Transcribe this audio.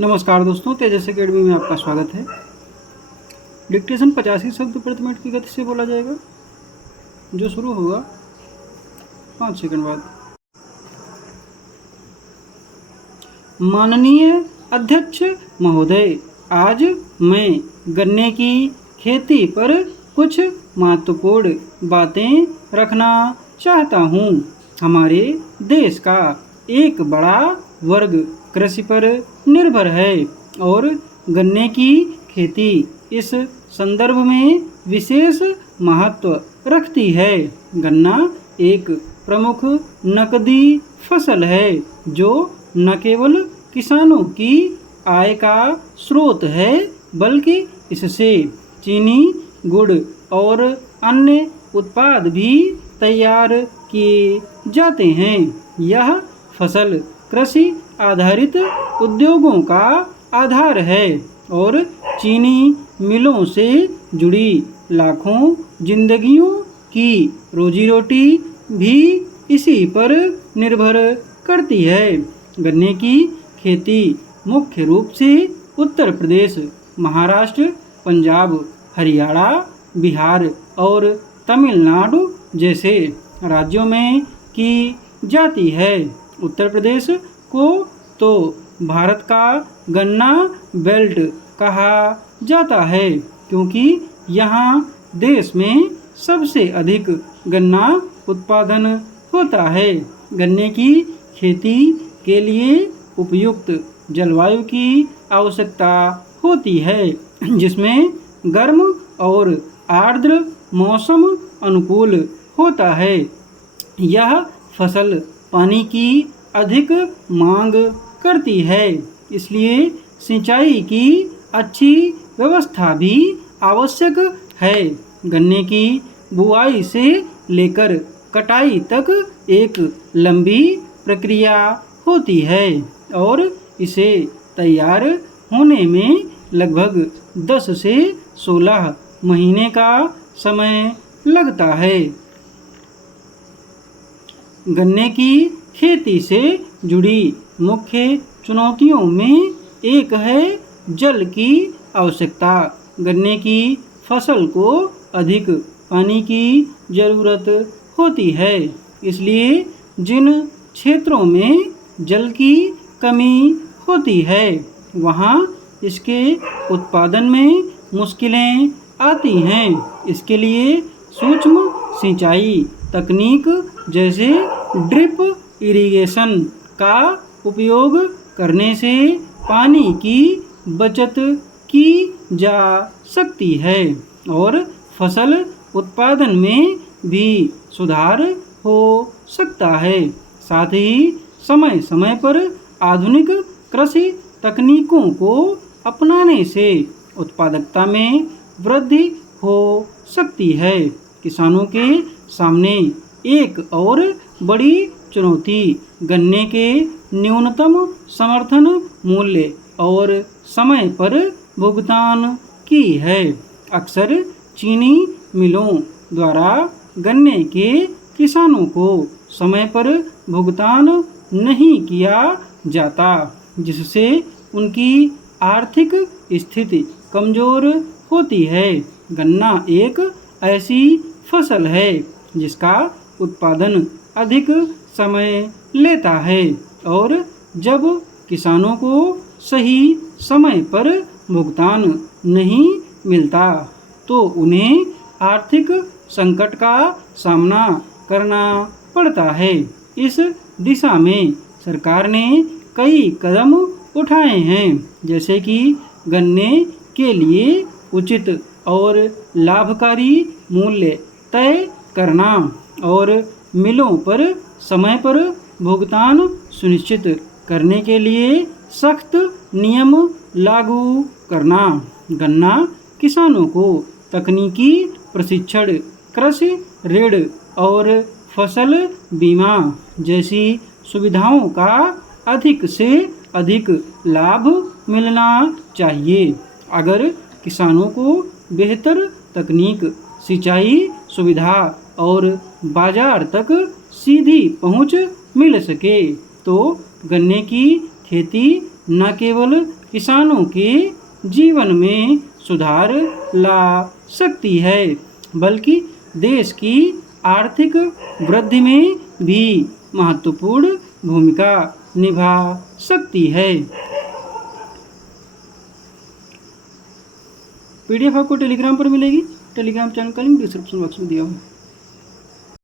नमस्कार दोस्तों, तेजस एकेडमी में आपका स्वागत है। डिक्टेशन 85 शब्द प्रति मिनट की गति से बोला जाएगा, जो शुरू होगा 5 सेकंड बाद। माननीय अध्यक्ष महोदय, आज मैं गन्ने की खेती पर कुछ महत्वपूर्ण बातें रखना चाहता हूँ। हमारे देश का एक बड़ा वर्ग कृषि पर निर्भर है और गन्ने की खेती इस संदर्भ में विशेष महत्व रखती है। गन्ना एक प्रमुख नकदी फसल है जो न केवल किसानों की आय का स्रोत है, बल्कि इससे चीनी, गुड़ और अन्य उत्पाद भी तैयार किए जाते हैं। यह फसल कृषि आधारित उद्योगों का आधार है और चीनी मिलों से जुड़ी लाखों जिंदगियों की रोजी रोटी भी इसी पर निर्भर करती है। गन्ने की खेती मुख्य रूप से उत्तर प्रदेश, महाराष्ट्र, पंजाब, हरियाणा, बिहार और तमिलनाडु जैसे राज्यों में की जाती है। उत्तर प्रदेश को तो भारत का गन्ना बेल्ट कहा जाता है, क्योंकि यहाँ देश में सबसे अधिक गन्ना उत्पादन होता है। गन्ने की खेती के लिए उपयुक्त जलवायु की आवश्यकता होती है, जिसमें गर्म और आर्द्र मौसम अनुकूल होता है। यह फसल पानी की अधिक मांग करती है, इसलिए सिंचाई की अच्छी व्यवस्था भी आवश्यक है। गन्ने की बुआई से लेकर कटाई तक एक लंबी प्रक्रिया होती है और इसे तैयार होने में लगभग 10 से 16 महीने का समय लगता है। गन्ने की खेती से जुड़ी मुख्य चुनौतियों में एक है जल की आवश्यकता। गन्ने की फसल को अधिक पानी की ज़रूरत होती है, इसलिए जिन क्षेत्रों में जल की कमी होती है वहाँ इसके उत्पादन में मुश्किलें आती हैं। इसके लिए सूक्ष्म सिंचाई तकनीक जैसे ड्रिप इरिगेशन का उपयोग करने से पानी की बचत की जा सकती है और फसल उत्पादन में भी सुधार हो सकता है। साथ ही समय समय पर आधुनिक कृषि तकनीकों को अपनाने से उत्पादकता में वृद्धि हो सकती है। किसानों के सामने एक और बड़ी चुनौती गन्ने के न्यूनतम समर्थन मूल्य और समय पर भुगतान की है। अक्सर चीनी मिलों द्वारा गन्ने के किसानों को समय पर भुगतान नहीं किया जाता, जिससे उनकी आर्थिक स्थिति कमज़ोर होती है। गन्ना एक ऐसी फसल है जिसका उत्पादन अधिक समय लेता है और जब किसानों को सही समय पर भुगतान नहीं मिलता तो उन्हें आर्थिक संकट का सामना करना पड़ता है। इस दिशा में सरकार ने कई कदम उठाए हैं, जैसे कि गन्ने के लिए उचित और लाभकारी मूल्य तय करना और मिलों पर समय पर भुगतान सुनिश्चित करने के लिए सख्त नियम लागू करना। गन्ना किसानों को तकनीकी प्रशिक्षण, कृषि ऋण और फसल बीमा जैसी सुविधाओं का अधिक से अधिक लाभ मिलना चाहिए। अगर किसानों को बेहतर तकनीक, सिंचाई सुविधा और बाजार तक सीधी पहुंच मिल सके तो गन्ने की खेती न केवल किसानों के जीवन में सुधार ला सकती है, बल्कि देश की आर्थिक वृद्धि में भी महत्वपूर्ण भूमिका निभा सकती है। पीडीएफ आपको टेलीग्राम पर मिलेगी। टेलीग्राम चैनल का लिंक डिस्क्रिप्शन बॉक्स में दिया हुआ है।